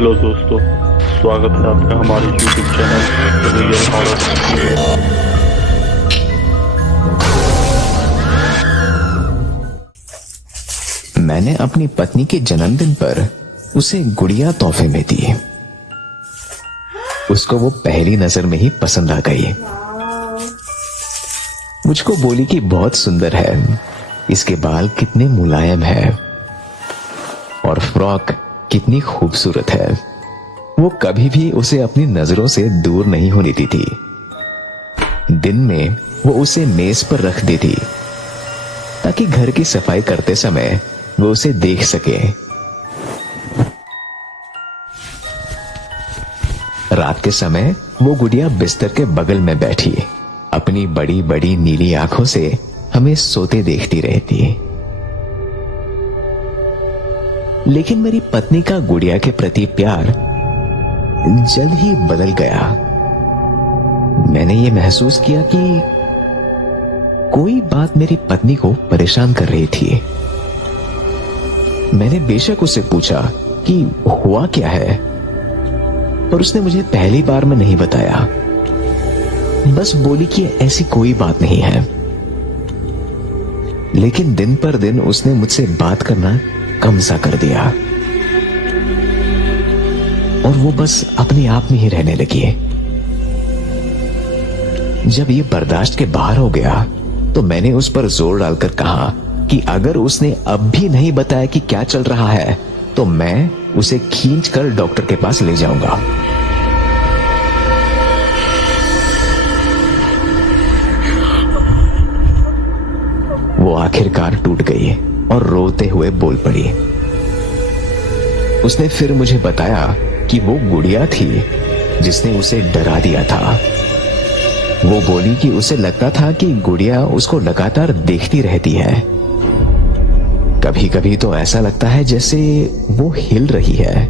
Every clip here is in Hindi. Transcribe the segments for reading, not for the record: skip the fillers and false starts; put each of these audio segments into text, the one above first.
हेलो दोस्तों, स्वागत है आपका हमारे YouTube चैनल रियल हॉरर में। मैंने अपनी पत्नी के जन्मदिन पर उसे गुड़िया तोहफे में दी। उसको वो पहली नजर में ही पसंद आ गई। मुझको बोली कि बहुत सुंदर है, इसके बाल कितने मुलायम है और फ्रॉक कितनी खूबसूरत है। वो कभी भी उसे अपनी नजरों से दूर नहीं होने देती थी। दिन में वो उसे मेज पर रख देती ताकि घर की सफाई करते समय वो उसे देख सके। रात के समय वो गुड़िया बिस्तर के बगल में बैठी अपनी बड़ी बड़ी नीली आंखों से हमें सोते देखती रहती। लेकिन मेरी पत्नी का गुड़िया के प्रति प्यार जल्द ही बदल गया। मैंने ये महसूस किया कि कोई बात मेरी पत्नी को परेशान कर रही थी। मैंने बेशक उससे पूछा कि हुआ क्या है, पर उसने मुझे पहली बार में नहीं बताया। बस बोली कि ऐसी कोई बात नहीं है। लेकिन दिन पर दिन उसने मुझसे बात करना कम सा कर दिया और वो बस अपने आप में ही रहने लगी। जब ये बर्दाश्त के बाहर हो गया तो मैंने उस पर जोर डालकर कहा कि अगर उसने अब भी नहीं बताया कि क्या चल रहा है तो मैं उसे खींचकर डॉक्टर के पास ले जाऊंगा। वो आखिरकार टूट गई और रोते हुए बोल पड़ी। उसने फिर मुझे बताया कि वो गुड़िया थी जिसने उसे डरा दिया था। वो बोली कि उसे लगता था कि गुड़िया उसको लगातार देखती रहती है। कभी कभी तो ऐसा लगता है जैसे वो हिल रही है।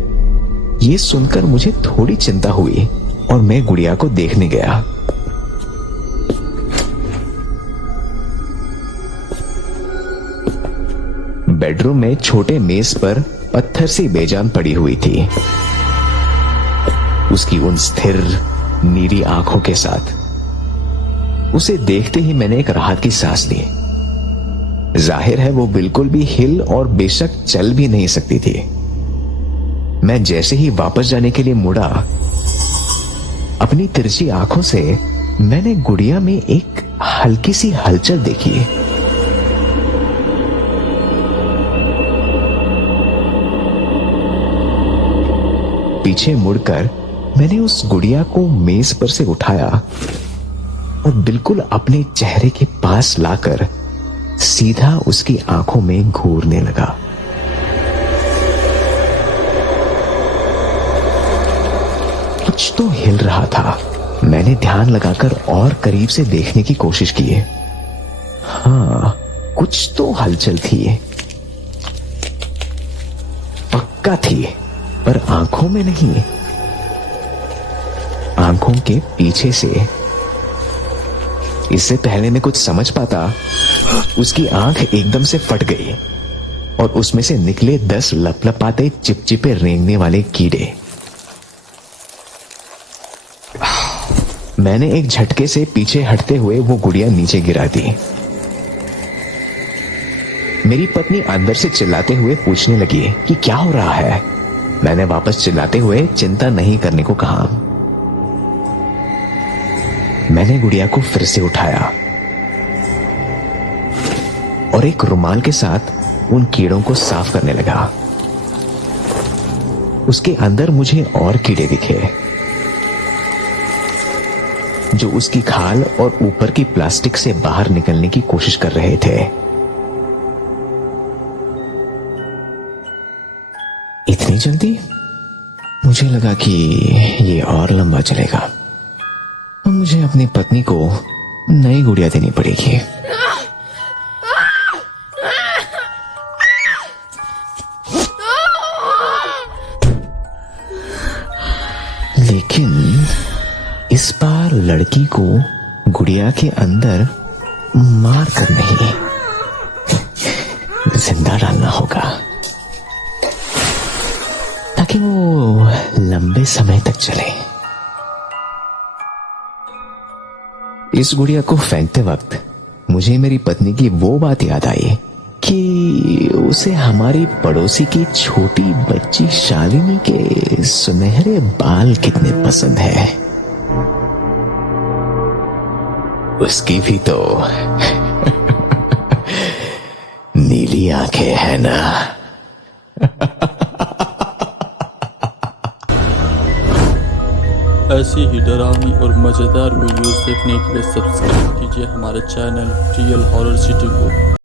ये सुनकर मुझे थोड़ी चिंता हुई और मैं गुड़िया को देखने गया। बेडरूम में छोटे मेज पर पत्थर सी बेजान पड़ी हुई थी, उसकी उन स्थिर नीली आंखों के साथ। उसे देखते ही मैंने एक राहत की सांस ली। जाहिर है वो बिल्कुल भी हिल और बेशक चल भी नहीं सकती थी। मैं जैसे ही वापस जाने के लिए मुड़ा, अपनी तिरछी आंखों से मैंने गुड़िया में एक हल्की सी हलचल देखी। पीछे मुड़कर मैंने उस गुड़िया को मेज पर से उठाया और बिल्कुल अपने चेहरे के पास लाकर सीधा उसकी आंखों में घूरने लगा। कुछ तो हिल रहा था। मैंने ध्यान लगाकर और करीब से देखने की कोशिश की। हाँ, कुछ तो हलचल थी, पक्का थी, पर आंखों में नहीं, आंखों के पीछे से। इससे पहले मैं कुछ समझ पाता, उसकी आंख एकदम से फट गई और उसमें से निकले 10 लपलपाते चिपचिपे रेंगने वाले कीड़े। मैंने एक झटके से पीछे हटते हुए वो गुड़िया नीचे गिरा दी। मेरी पत्नी अंदर से चिल्लाते हुए पूछने लगी कि क्या हो रहा है। मैंने वापस चिल्लाते हुए चिंता नहीं करने को कहा। मैंने गुड़िया को फिर से उठाया और एक रुमाल के साथ उन कीड़ों को साफ करने लगा। उसके अंदर मुझे और कीड़े दिखे जो उसकी खाल और ऊपर की प्लास्टिक से बाहर निकलने की कोशिश कर रहे थे। इतनी जल्दी? मुझे लगा कि ये और लंबा चलेगा। अब मुझे अपनी पत्नी को नई गुड़िया देनी पड़ेगी। लेकिन इस बार लड़की को गुड़िया के अंदर मार कर नहीं, जिंदा डालना होगा ताकि वो लंबे समय तक चले। इस गुड़िया को फेंकते वक्त मुझे मेरी पत्नी की वो बात याद आई कि उसे हमारी पड़ोसी की छोटी बच्ची शालिनी के सुनहरे बाल कितने पसंद है। उसकी भी तो नीली आंखें हैं ना। ऐसी ही डरावनी और मजेदार वीडियोस देखने के लिए सब्सक्राइब कीजिए हमारे चैनल रियल हॉरर सिटी को।